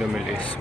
de Middle East.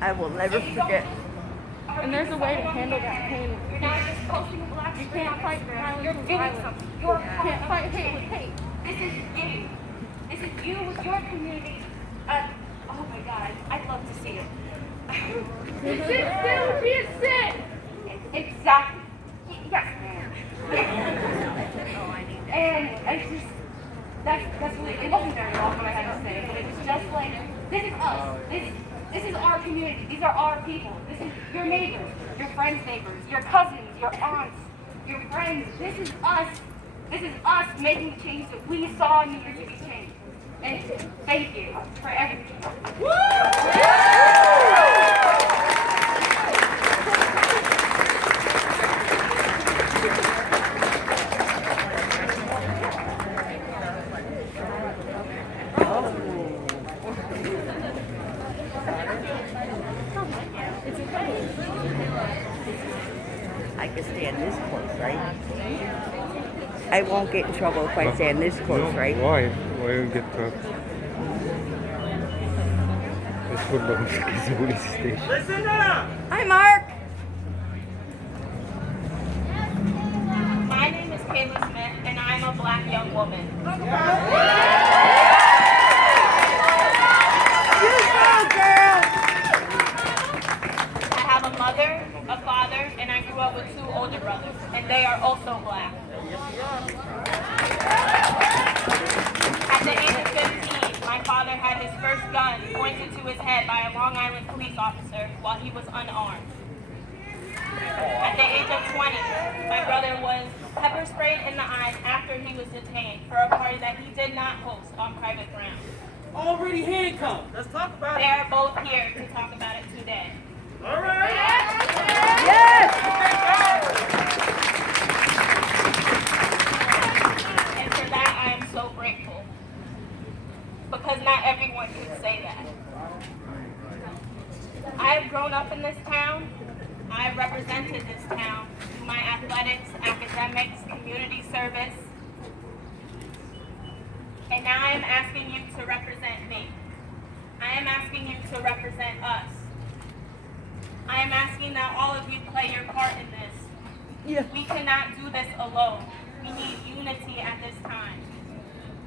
I will never forget. And there's a way to handle that pain. You're not just posting a black You can't fight violence You're with doing violence. something. You can't fight hate with hate. This is you. This is you with your community. Oh my God, I'd love to see it. It's still be sick. Exactly. Yes. And I just, that's really, it wasn't very long what I had to say, but it was just like, this is us. This is our community. These are our people. This is your neighbors, your friends' neighbors, your cousins, your aunts, your friends. This is us. This is us making the change that we saw needed to be changed. And thank you for everything. I can stand this close, right? I won't get in trouble if I stand this close, right? Why? Why you get caught? It's full of police station. Listen up! Hi, Mark. My name is Kayla Smith, and I'm a black young woman. You go, girl. I have a mother, a father, and I grew up with two older brothers, and they are also black. At the age of 15, my father had his first gun pointed to his head by a Long Island police officer while he was unarmed. At the age of 20, my brother was pepper sprayed in the eyes after he was detained for a party that he did not host on private ground. Already handcuffed. Let's talk about They it. are both here to talk about it today. All right. Yes. And for that, I am so grateful. Because not everyone can say that. I have grown up in this town. I have represented this town through my athletics, academics, community service. And now I am asking you to represent me. I am asking you to represent us. I am asking that all of you play your part in this. Yeah. We cannot do this alone. We need unity at this time.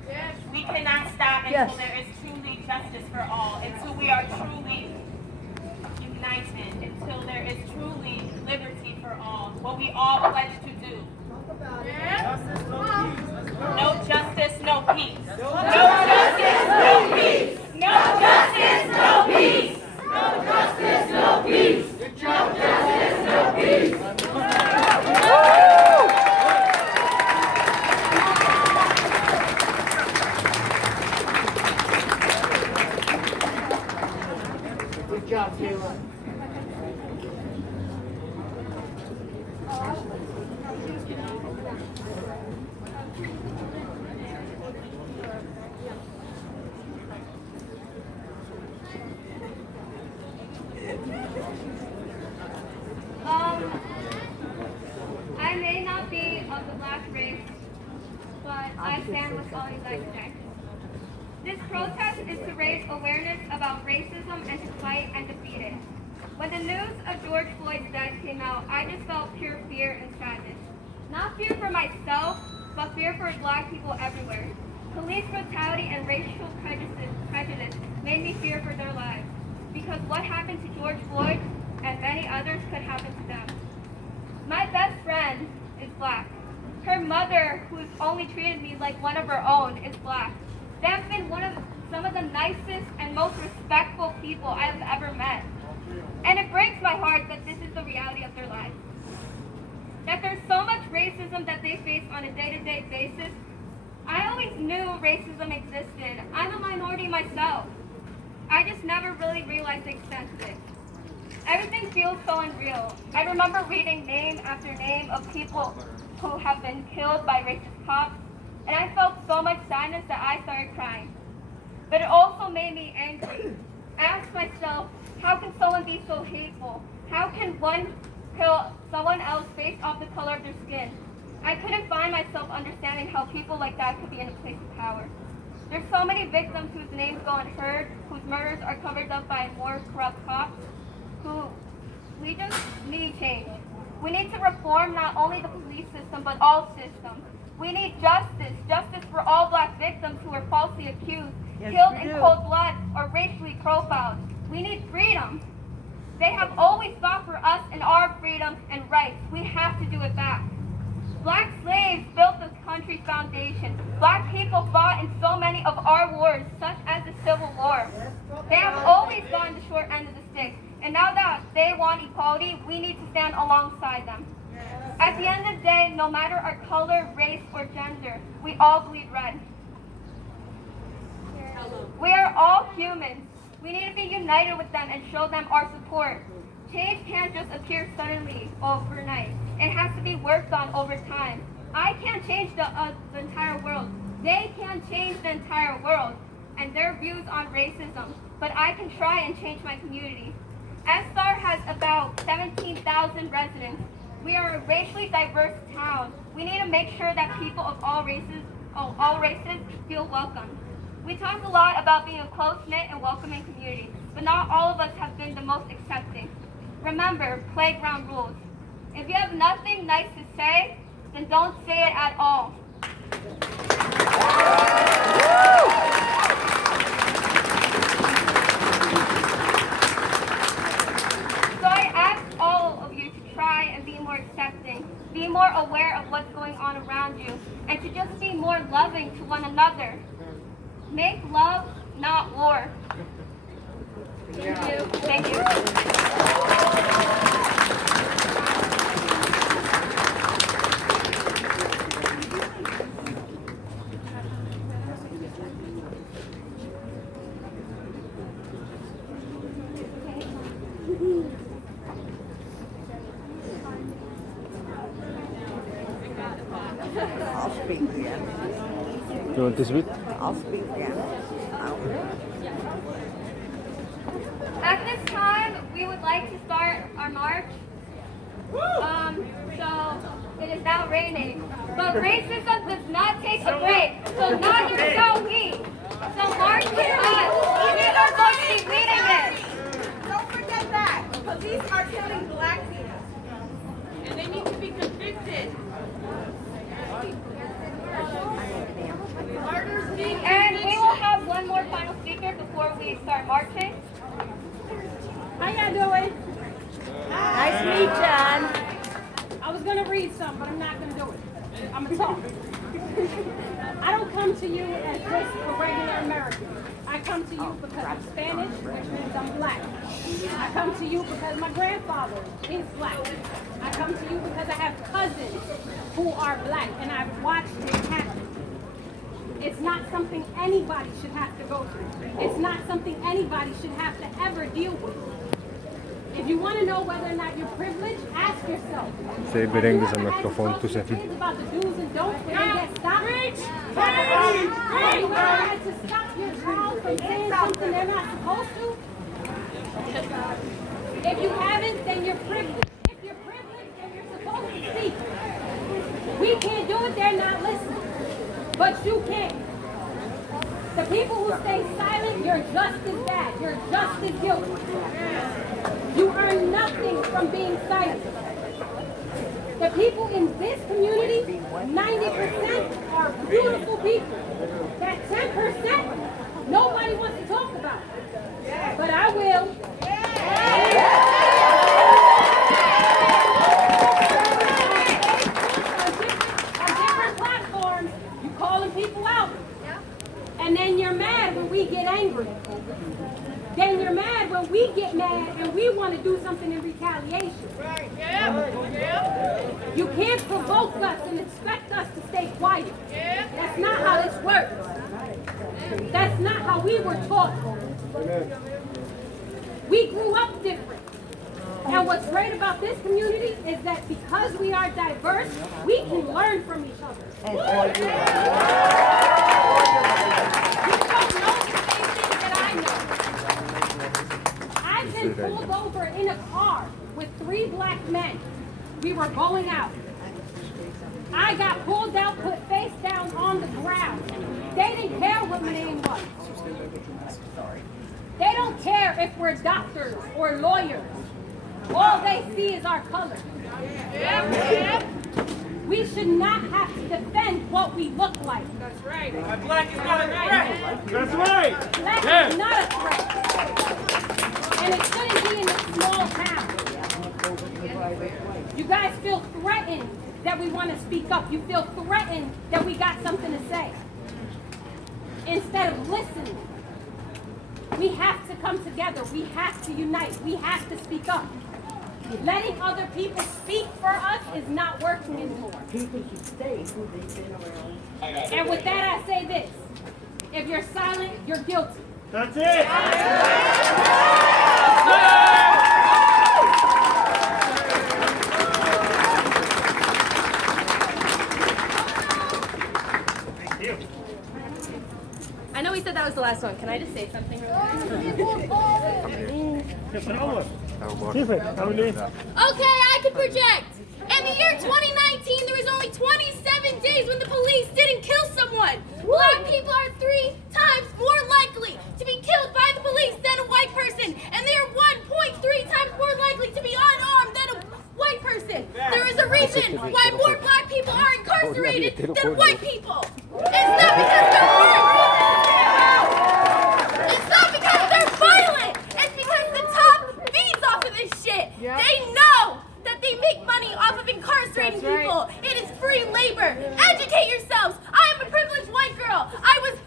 Yes. We cannot stop until Yes. there is truly justice for all, until we are truly united, until there is truly liberty for all, what we all pledge to do. Justice, no peace. Let's go. No justice, no peace. No justice, no peace. No justice, no peace. No justice, no peace. No justice, no peace. Good job, Kayla. I may not be of the black race, but I stand with all you guys today. This protest is to raise awareness about racism and to fight and defeat it. When the news of George Floyd's death came out, I just felt pure fear and sadness. Not fear for myself, but fear for black people everywhere. Police brutality and racial prejudice made me fear for their lives. because what happened to George Floyd and many others could happen to them. My best friend is black. Her mother, who's only treated me like one of her own, is black. They have been some of the nicest and most respectful people I have ever met. And it breaks my heart that this is the reality of their lives. That there's so much racism that they face on a day-to-day basis. I always knew racism existed. I'm a minority myself. I just never really realized the extent of it. Everything feels so unreal. I remember reading name after name of people who have been killed by racist cops, and I felt so much sadness that I started crying. But it also made me angry. I asked myself, how can someone be so hateful? How can one kill someone else based off the color of their skin? I couldn't find myself understanding how people like that could be in a place of power. There's so many victims whose names go unheard, whose murders are covered up by more corrupt cops, we just need change. We need to reform not only the police system, but all systems. We need justice, justice for all black victims who are falsely accused, killed in cold blood, or racially profiled. We need freedom. They have always fought for us and our freedom and rights. We have to do it back. Black slaves built this country's foundation. Black people fought in so many of our wars, such as the Civil War. They have always gotten the short end of the stick. And now that they want equality, we need to stand alongside them. At the end of the day, no matter our color, race, or gender, we all bleed red. We are all humans. We need to be united with them and show them our support. Change can't just appear suddenly overnight. It has to be worked on over time. I can't change the entire world. They can't change the entire world and their views on racism, but I can try and change my community. SR has about 17,000 residents. We are a racially diverse town. We need to make sure that people of all races feel welcome. We talk a lot about being a close-knit and welcoming community, but not all of us have been the most accepting. Remember, playground rules. If you have nothing nice to say, then don't say it at all. So I ask all of you to try and be more accepting, be more aware of what's going on around you, and to just be more loving to one another. Make love, not war. Thank you. Thank you. I'll speak again. You want to speak? I'll speak again. At this time, we would like to start our march. So it is now raining, but racism does not take a break, so neither shall we. So march with us. We are going to be leading it. Don't forget that. Police are killing black people. And they need to be convicted. And we will have one more final speaker before we start marching. How y'all doing? Nice to meet you, John. I was gonna read some, but I'm not gonna do it. I'm gonna talk. I don't come to you as just a regular American. I come to you because I'm Spanish, which means I'm black. I come to you because my grandfather is black. I come to you because I have cousins who are black, and I've watched it happen. It's not something anybody should have to go through. It's not something anybody should have to ever deal with. If you want to know whether or not you're privileged, ask yourself. Ze brengen zijn microfoon toe, zegt hij. About the do's and don'ts when they get stopped. Have you ever had to stop your child from saying something they're not supposed to? If you haven't, then you're privileged. If you're privileged, then you're supposed to speak. We can't do it, they're not listening. But you can. The people who stay silent, you're just as bad. You're just as guilty. You earn nothing from being silent. The people in this community, 90% are beautiful people. That 10%, nobody wants to talk about. But I will. You can't provoke us and expect us to stay quiet. That's not how this works. That's not how we were taught. We grew up different. And what's great about this community is that because we are diverse, we can learn from each other. And all you You don't know the same things that I know. I've been pulled over in a car with 3 black men. We were going out. I got pulled out, put face down on the ground. They didn't care what my name was. They don't care if we're doctors or lawyers. All they see is our color. We should not have to defend what we look like. That's right. Black is not a threat. That's right. Black is not a threat. And it shouldn't be in a small town. You guys feel threatened that we want to speak up. You feel threatened that we got something to say. Instead of listening. We have to come together. We have to unite. We have to speak up. Letting other people speak for us is not working anymore. people should stay who they've been around. And with that, I say this. If you're silent, you're guilty. That's it. I know we said that was the last one. Can I just say something real quick? Okay, I can project. In the year 2019, there was only 27 days when the police didn't kill someone. Black people are 3 times more likely to be killed by the police than a white person, and they are 1.3 times more likely to be unarmed than a white person. There is a reason why more black people are incarcerated than white people. It's not because they're worse. It's not because they're violent. It's because the top feeds off of this shit. They know that they make money off of incarcerating people. It is free labor. Educate yourselves. I am a privileged white girl. I was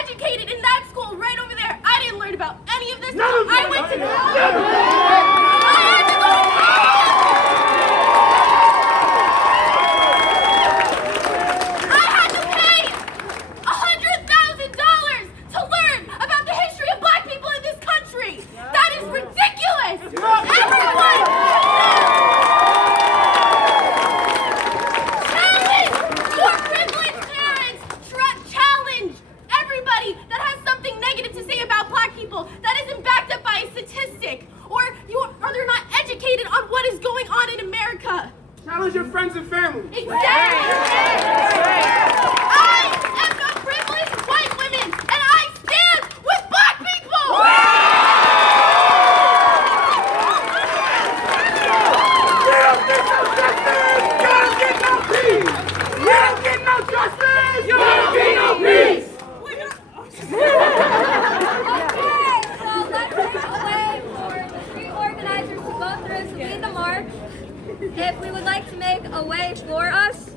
educated in that school right over there. I didn't learn about any of this. I went to college. I had to go to college. I had to pay $100,000 to learn about the history of black people in this country. That is ridiculous. Everyone. Challenge your privileged parents. Challenge everybody that has something negative to say about black people that isn't backed up by a statistic, or they're not educated on what is going on in America. Challenge your friends and family. Exactly. I am a privileged white woman, and I stand with black people. Okay, so let's make a way for the street organizers to go through to lead the march. If we would like to make a way for us,